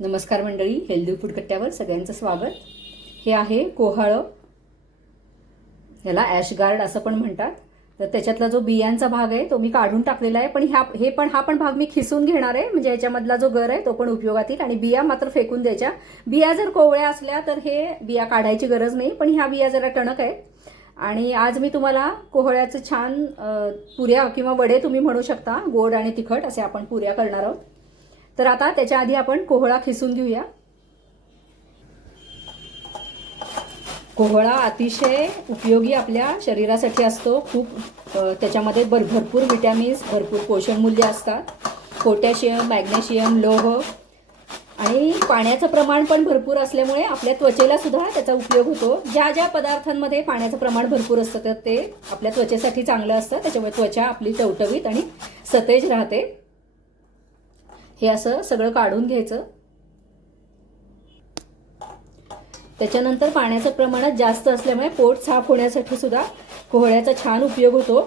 नमस्कार मंडळी healthy food कट्ट्यावर सगळ्यांचं स्वागत. हे आहे कोहाळं. याला ॲशगार्ड असं पण म्हणतात. तर त्याच्यातला जो बियांचा भाग आहे तो मी काढून टाकलेला आहे. पण ह्या हे पण हा पण भाग मी खिसून घेणार आहे. म्हणजे याच्यामधला जो गर आहे तो पण उपयोगात येईल आणि बिया मात्र फेकून द्यायच्या. बिया जर कोवळ्या असल्या तर हे बिया काढायची गरज नाही. पण ह्या बिया जरा टणक आहेत. आणि आज मी तुम्हाला कोहळ्याचं छान पुऱ्या किंवा वडे तुम्ही म्हणू शकता. गोड आणि तिखट असे आपण पुऱ्या करणार आहोत. तर आता त्याच्या आधी आपण कोहळा खिसून घेऊया. कोहळा अतिशय उपयोगी आपल्या शरीरासाठी असतो. खूप त्याच्यामध्ये भर भरपूर विटॅमिन्स भरपूर पोषणमूल्य असतात. पोटॅशियम मॅग्नेशियम लोह आणि पाण्याचं प्रमाण पण भरपूर असल्यामुळे आपल्या त्वचेला सुद्धा त्याचा उपयोग होतो. ज्या ज्या पदार्थांमध्ये पाण्याचं प्रमाण भरपूर असतं तर ते आपल्या त्वचेसाठी चांगलं असतं. त्याच्यामुळे त्वचा आपली टवटवीत आणि सतेज राहते. हे असं सगळं काढून घ्यायचं. त्याच्यानंतर पाण्याचं प्रमाणात जास्त असल्यामुळे पोट साफ होण्यासाठी सुद्धा कोहळ्याचा छान उपयोग होतो.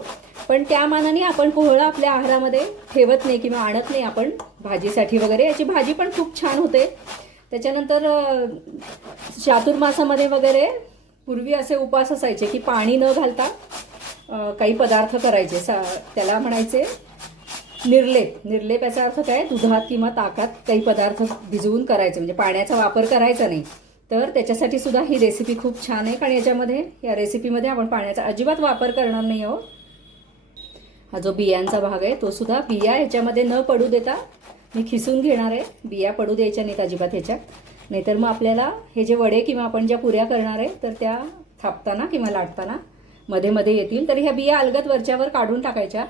पण त्या मानाने आपण कोहळा आपल्या आहारामध्ये ठेवत नाही किंवा आणत नाही आपण भाजीसाठी वगैरे. याची भाजी पण खूप छान होते. त्याच्यानंतर चातुर्मासामध्ये वगैरे पूर्वी असे उपास असायचे की पाणी न घालता काही पदार्थ करायचे. सा त्याला म्हणायचे निर्लेप. निर्लेप याचा अर्थ काय? दुधात किंवा ताकात काही पदार्थ भिजवून करायचे. म्हणजे पाण्याचा वापर करायचा नाही. तर त्याच्यासाठी सुद्धा ही रेसिपी खूप छान आहे. कारण याच्यामध्ये या रेसिपीमध्ये आपण पाण्याचा अजिबात वापर करणार नाही आहोत. हा जो बियांचा भाग आहे तो सुद्धा बिया ह्याच्यामध्ये न पडू देता मी खिसून घेणार आहे. बिया पडू द्यायच्या नाहीत अजिबात ह्याच्यात. नाहीतर मग आपल्याला हे जे वडे किंवा आपण ज्या पुऱ्या करणार आहे तर त्या थापताना किंवा लाटताना मध्ये मध्ये येतील. तर ह्या बिया अलगद वरच्यावर काढून टाकायच्या.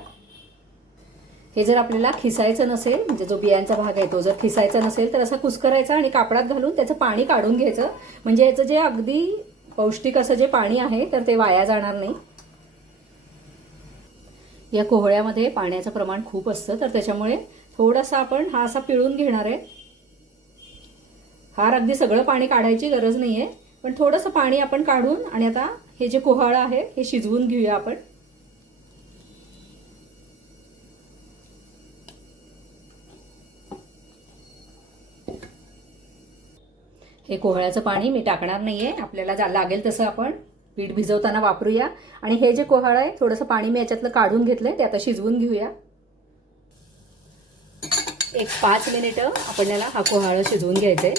हे जर आपल्याला खिसायचं नसेल म्हणजे जो बियांचा भाग आहे तो जर खिसायचा नसेल तर असा कुस्करायचा आणि कापडात घालून त्याचं पाणी काढून घ्यायचं. म्हणजे याचं जे अगदी पौष्टिक असं जे पाणी आहे तर ते वाया जाणार नाही. या कोहळ्यामध्ये पाण्याचं प्रमाण खूप असतं तर त्याच्यामुळे थोडासा आपण हा असा पिळून घेणार आहे. फार अगदी सगळं पाणी काढायची गरज नाही आहे पण थोडंसं पाणी आपण काढून आणि आता हे जे कोहाळं आहे हे शिजवून घेऊया आपण. हे कोहळ्याचं पाणी मी टाकणार नाहीये. आपल्याला जा लागेल तसं आपण पीठ भिजवताना वापरूया. आणि हे जे कोहाळ आहे थोडंसं पाणी मी याच्यातलं काढून घेतलंय. ते आता शिजवून घेऊया. एक पाच मिनिटं आपण याला हा कोहाळ शिजवून घ्यायचं आहे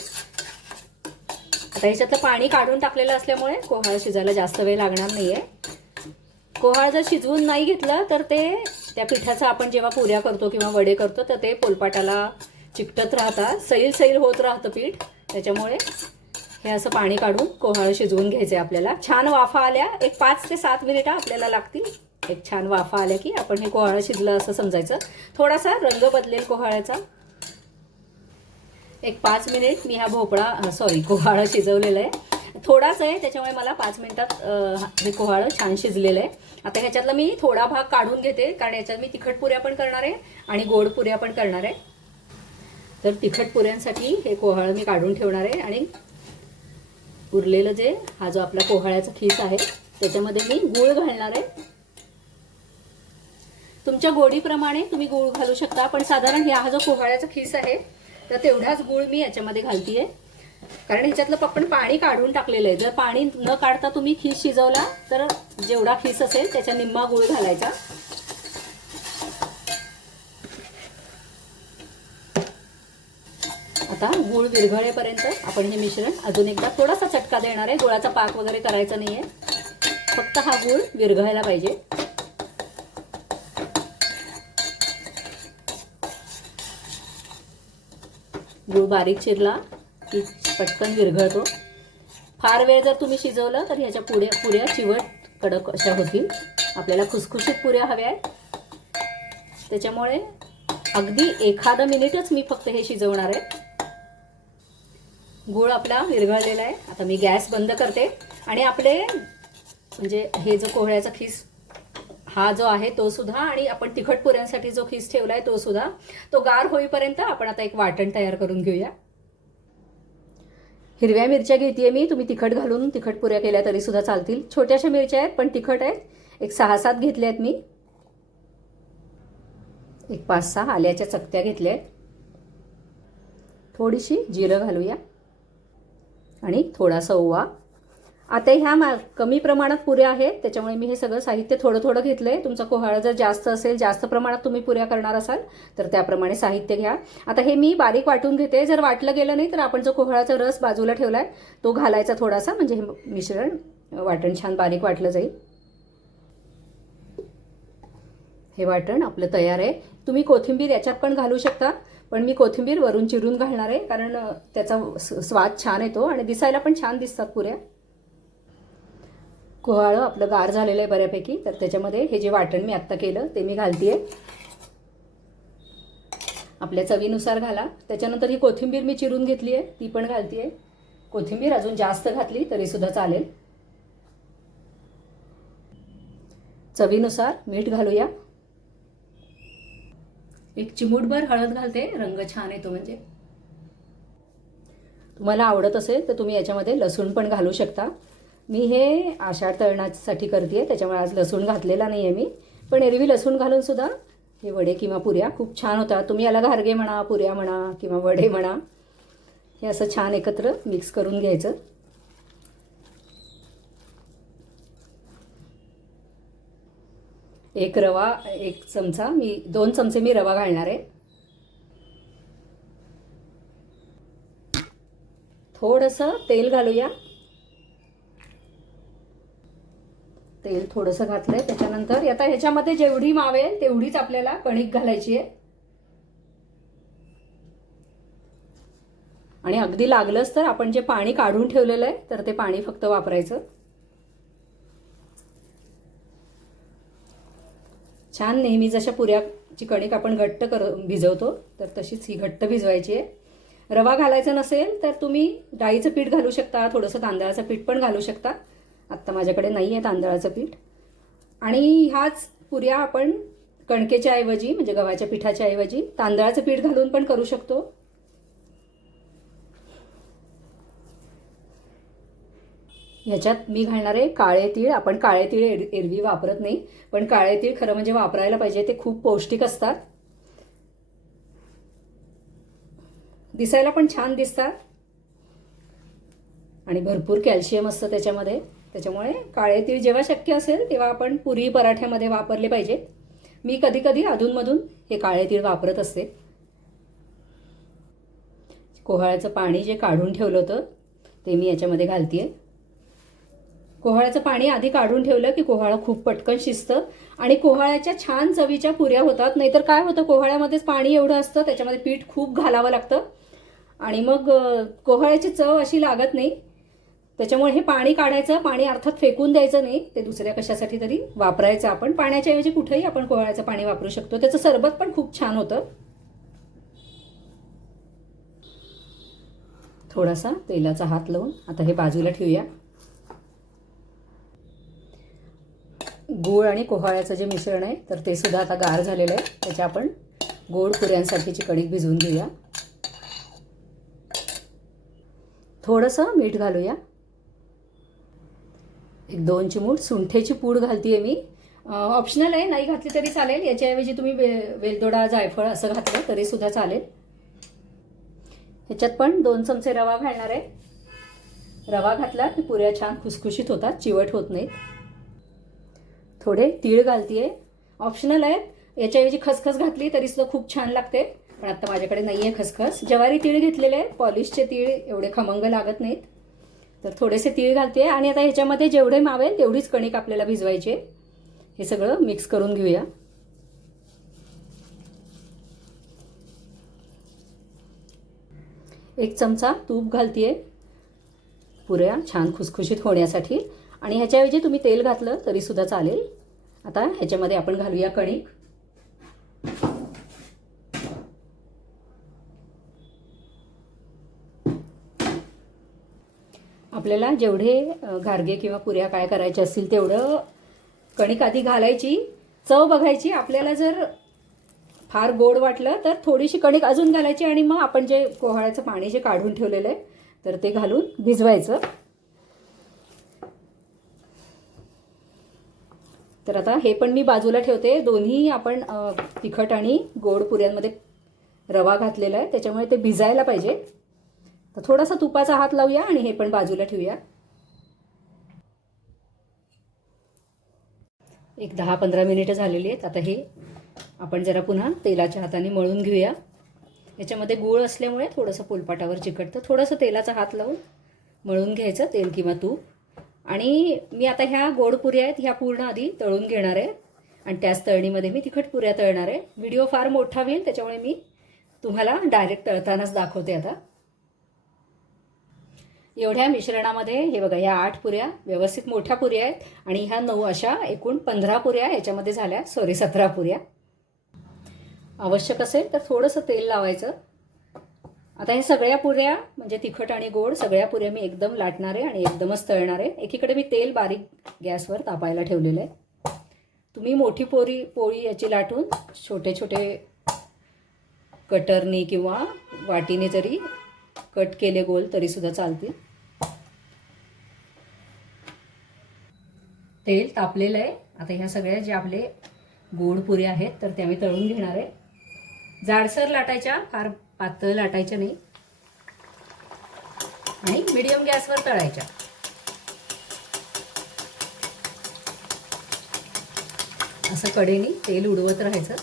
आता ह्याच्यातलं पाणी काढून टाकलेलं असल्यामुळे कोहाळ शिजायला जास्त वेळ लागणार नाहीये. कोहाळ जर शिजवून नाही घेतलं तर ते त्या पिठाचा आपण जेव्हा पुऱ्या करतो किंवा वडे करतो तर ते पोलपाटाला चिकटत राहतात. सैल सैल होत राहतं पीठ. त्याच्यामुळे हे असं पाणी काढून कोहाळ शिजवून घ्यायचे आपल्याला. छान वाफा आल्या. एक पाच ते सात मिनिटं आपल्याला लागतील. एक छान वाफा आल्या की आपण हे कोहाळ शिजलं असं समजायचं. थोडासा रंग बदलेल कोहाळ्याचा. एक पाच मिनिट मी हा भोपळा सॉरी कोहाळं शिजवलेला आहे. थोडाच आहे त्याच्यामुळे मला पाच मिनिटात हे कोहाळं छान शिजलेलं आहे. आता ह्याच्यातला मी थोडा भाग काढून घेते कारण याच्यात मी तिखट पुऱ्या पण करणार आहे आणि गोड पुऱ्या पण करणार आहे. तर तिखट पुऱ्यांसाठी हे कोहळं मी काढून ठेवणार आहे आणि उरलेलं जे हा जो आपला कोहळ्याचा खीस आहे त्याच्यामध्ये मी गूळ घालणार आहे. तुमच्या गोडीप्रमाणे तुम्ही गूळ घालू शकता पण साधारण ह्या हा जो कोहाळ्याचा खीस आहे तर तेवढाच गूळ मी याच्यामध्ये घालतीये. कारण ह्याच्यातलं आपण पाणी काढून टाकलेलं आहे. जर पाणी न काढता तुम्ही खीस शिजवला तर जेवढा खीस असेल त्याच्या निम्मा गूळ घालायचा. आता गूळ विरघळेपर्यंत आपण हे मिश्रण अजून एकदा थोडासा चटका देणार आहे. गुळाचा पाक वगैरे करायचा नाहीये. फक्त हा गूळ विरघळायला पाहिजे. गूळ बारीक चिरला की पटकन विरघळतो. फार वेळ जर तुम्ही शिजवलं तर ह्याच्या पुढे पुऱ्या चिवट कडक अशा होतील. आपल्याला खुसखुशीत पुऱ्या हव्या आहेत. त्याच्यामुळे अगदी एखादं मिनिटच मी फक्त हे शिजवणार आहे. गूळ आपला विरघळलेला आहे. आता मी गॅस बंद करते. आणि आपले म्हणजे हे जो कोहळ्याचा खीस हा जो आहे तो सुद्धा आणि आपण तिखट पुऱ्यांसाठी जो खीस ठेवला आहे तो सुद्धा तो गार होईपर्यंत आपण आता एक वाटण तयार करून घेऊया. हिरव्या मिरच्या घेते मी. तुम्ही तिखट घालून तिखट पुऱ्या केल्या तरी सुद्धा चालतील. छोट्याशा मिरच्या आहेत पण तिखट आहेत. एक सहा सात घेतल्या आहेत मी. एक पाच सहा आल्याच्या चकत्या घेतल्या आहेत. थोडीशी जिरं घालूया. आणि थोडासा ओवा. आता ह्या मा कमी प्रमाणात पुऱ्या आहेत त्याच्यामुळे मी हे सगळं साहित्य थोडं थोडं घेतलं आहे तुमचा कोहाळा जर जास्त असेल जास्त प्रमाणात तुम्ही पुऱ्या करणार असाल तर त्याप्रमाणे साहित्य घ्या. आता हे मी बारीक वाटून घेते. जर वाटलं गेलं नाही तर आपण जो कोहळाचा रस बाजूला ठेवला आहे तो घालायचा थोडासा म्हणजे हे मिश्रण वाटण छान बारीक वाटलं जाईल. हे वाटण आपलं तयार आहे. तुम्ही कोथिंबीर याच्यात पण घालू शकता. पण मी कोथिंबीर वरून चिरून घालणार आहे कारण त्याचा स्वाद छान येतो आणि दिसायला पण छान दिसतात पुऱ्या. कोहाळं आपलं गार झालेलं आहे बऱ्यापैकी तर त्याच्यामध्ये हे जे वाटण मी आत्ता केलं ते मी घालते आहे आपल्या चवीनुसार घाला. त्याच्यानंतर ही कोथिंबीर मी चिरून घेतली आहे ती पण घालते आहे कोथिंबीर अजून जास्त घातली तरीसुद्धा चालेल. चवीनुसार मीठ घालूया. एक चिमूटभर हळद घालते रंग छान येतो म्हणजे. तुम्हाला आवडत असेल तर तुम्ही याच्यामध्ये लसूण पण घालू शकता. मी हे आषाढ तळणासाठी करते त्याच्यामुळे आज लसूण घातलेला नाही आहे मी. पण एरवी लसूण घालून सुद्धा हे वडे किंवा पुऱ्या खूप छान होतात. तुम्ही याला घारगे म्हणा पुऱ्या म्हणा किंवा वडे म्हणा हे असं छान एकत्र मिक्स करून घ्यायचं. एक रवा एक चमचा. मी दोन चमचे मी रवा घालणार आहे. थोडंसं तेल घालूया. तेल थोडंसं घातलंय. त्याच्यानंतर आता ह्याच्यामध्ये जेवढी मावेल तेवढीच आपल्याला कणिक घालायची आहे. आणि अगदी लागलंच तर आपण जे पाणी काढून ठेवलेलं आहे तर ते पाणी फक्त वापरायचं. छान नेहमी जशा पुऱ्याची कणिक आपण घट्ट कर भिजवतो तर तशीच ही घट्ट भिजवायची आहे. रवा घालायचा नसेल तर तुम्ही डाळीचं पीठ घालू शकता थोडंसं तांदळाचं पीठ पण घालू शकता. आत्ता माझ्याकडे नाही आहे तांदळाचं पीठ. आणि ह्याच पुऱ्या आपण कणकेच्या ऐवजी म्हणजे गव्हाच्या पिठाच्या ऐवजी तांदळाचं पीठ घालून पण करू शकतो. ह्याच्यात मी घालणार आहे काळे तीळ. आपण काळे तीळ एर एरवी वापरत नाही. पण काळे तीळ खरं म्हणजे वापरायला पाहिजे. ते खूप पौष्टिक असतात. दिसायला पण छान दिसतात. आणि भरपूर कॅल्शियम असतं त्याच्यामध्ये. त्याच्यामुळे काळे तीळ जेव्हा शक्य असेल तेव्हा आपण पुरी पराठ्यामध्ये वापरले पाहिजेत. मी कधी कधी अधूनमधून हे काळे तीळ वापरत असते. कोहळ्याचं पाणी जे काढून ठेवलं होतं ते मी याच्यामध्ये घालते आहे कोहाळ्याचं पाणी आधी काढून ठेवलं की कोहाळा खूप पटकन शिजतं. आणि कोहाळ्याच्या छान चवीच्या पुऱ्या होतात. नाहीतर काय होतं? कोहाळ्यामध्येच पाणी एवढं असतं त्याच्यामध्ये पीठ खूप घालावं लागतं. आणि मग अ, कोहाळ्याची चव अशी लागत नाही. त्याच्यामुळे हे पाणी काढायचं पाणी अर्थात फेकून द्यायचं नाही. ते दुसऱ्या कशासाठी तरी वापरायचं आपण. पाण्याच्या ऐवजी कुठेही आपण कोहाळ्याचं पाणी वापरू शकतो. त्याचं सरबत पण खूप छान होतं. थोडासा तेलाचा हात लावून आता हे बाजूला ठेवूया. गूळ आणि कोहाळ्याचं जे मिश्रण आहे तर ते सुद्धा आता गार झालेलं आहे. त्याच्या आपण गोड पुऱ्यांसाठीची कणिक भिजवून घेऊया. थोडंसं मीठ घालूया. एक दोन चिमूट. सुंठेची पूड घालतीये मी. ऑप्शनल आहे. नाही घातली तरी चालेल. याच्याऐवजी तुम्ही वे वेलदोडा जायफळ असं घातलं तरी सुद्धा चालेल. ह्याच्यात पण दोन चमचे रवा घालणार आहे. रवा घातला की पुऱ्या छान खुसखुशीत होतात. चिवट होत नाहीत. थोडे तीळ घालतीये. ऑप्शनल आहेत. याच्याऐवजी खसखस घातली तरी सुद्धा खूप छान लागते. पण आता माझ्याकडे नाही आहे खसखस. ज्वारी तीळ घेतलेले आहे पॉलिशचे तीळ एवढे खमंग लागत नाहीत. तर थोडेसे तीळ घालते आणि आता ह्याच्यामध्ये जेवढे मावेल तेवढीच कणिक आपल्याला भिजवायची हे सगळं मिक्स करून घेऊया. एक चमचा तूप घालतीये. पुऱ्या छान खुसखुशीत होण्यासाठी. आणि ह्याच्याऐवजी तुम्ही तेल घातलं तरी सुद्धा चालेल. आता ह्याच्यामध्ये आपण घालूया कणिक आपल्याला जेवढे अ, घारगे किंवा पुऱ्या काय करायचे असतील तेवढं कणिक आधी घालायची. चव बघायची. आपल्याला जर फार गोड वाटलं तर थोडीशी कणिक अजून घालायची आणि मग आपण जे कोहळ्याचं पाणी जे काढून ठेवलेलं आहे तर ते घालून भिजवायचं. तर आता हे पण मी बाजूला ठेवते. दोन्ही आपण तिखट आणि गोड पुऱ्यांमध्ये रवा घातलेला आहे. त्याच्यामुळे ते भिजायला पाहिजे. तर थोडासा तुपाचा हात लावूया आणि हे पण बाजूला ठेवूया. एक दहा पंधरा मिनिटं झालेली आहेत. आता हे आपण जरा पुन्हा तेलाच्या हाताने मळून घेऊया. याच्यामध्ये गूळ असल्यामुळे थोडंसं पोलपाटावर चिकटतं. थोडंसं तेलाचा हात लावून मळून घ्यायचं. तेल किंवा तूप. आणि मी आता ह्या गोड पुऱ्या आहेत ह्या पूर्ण आधी तळून घेणार आहे. आणि त्याच तळणीमध्ये मी तिखट पुऱ्या तळणार आहे. व्हिडिओ फार मोठा होईल त्याच्यामुळे मी तुम्हाला डायरेक्ट तळतानाच दाखवते आता. एवढ्या मिश्रणामध्ये हे बघा ह्या आठ पुऱ्या व्यवस्थित मोठ्या पुऱ्या आहेत. आणि ह्या नऊ अशा एकूण पंधरा पुऱ्या याच्यामध्ये झाल्या. सॉरी सतरा पुऱ्या. आवश्यक असेल तर थोडंसं तेल लावायचं. आता हे सगळ्या पुऱ्या म्हणजे तिखट आणि गोड सगळ्या पुऱ्या मी एकदम लाटणार आहे आणि एकदमच तळणार. आहे एकीकडे मी तेल बारीक गॅसवर तापायला ठेवलेलं आहे. तुम्ही मोठी पोरी पोळी याची लाटून छोटे छोटे कटरनी किंवा वाटीने जरी कट केले गोल तरीसुद्धा चालतील. तेल तापलेलं आहे. आता ह्या सगळ्या जे आपले गोड पुऱ्या आहेत तर त्या मी तळून घेणार आहे. जाडसर लाटायच्या फार पातळ लाटायच्या नाही. आणि मिडियम गॅसवर तळायच्या. असं कडेने तेल उडवत राहायचं.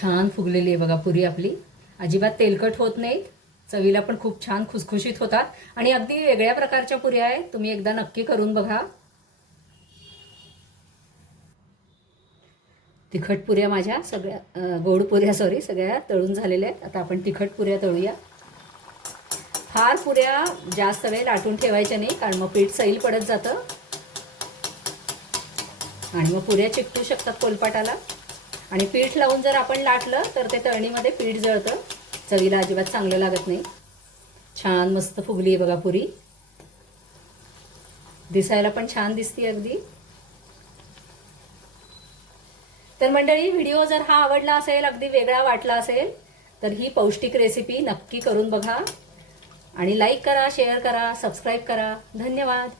छान फुगलेली आहे बघा पुरी आपली. अजिबात तेलकट होत नाहीत. चवीला पण खूप छान खुसखुशीत होतात. आणि अगदी वेगळ्या प्रकारच्या पुऱ्या आहेत. तुम्ही एकदा नक्की करून बघा. तिखट पुऱ्या माझ्या सगळ्या गोड पुऱ्या सॉरी सगळ्या तळून झालेल्या आहेत. आता आपण तिखट पुऱ्या तळूया. फार पुऱ्या जास्त वेळ लाटून ठेवायच्या नाही कारण मग पीठ सैल पडत जातं. आणि मग पुऱ्या चिकटू शकतात कोलपाटाला. आणि पीठ लावून जर आपण लाटलं तर ते तळणीमध्ये पीठ जळतं. चवीला अजिबात चांगलं लागत नाही. छान मस्त फुगली आहे बघा पुरी. दिसायला पण छान दिसते अगदी. तर मंडळी व्हिडिओ जर हा आवडला असेल अगदी वेगळा वाटला असेल तर ही पौष्टिक रेसिपी नक्की करून बघा. आणि लाईक करा शेअर करा सबस्क्राईब करा. धन्यवाद.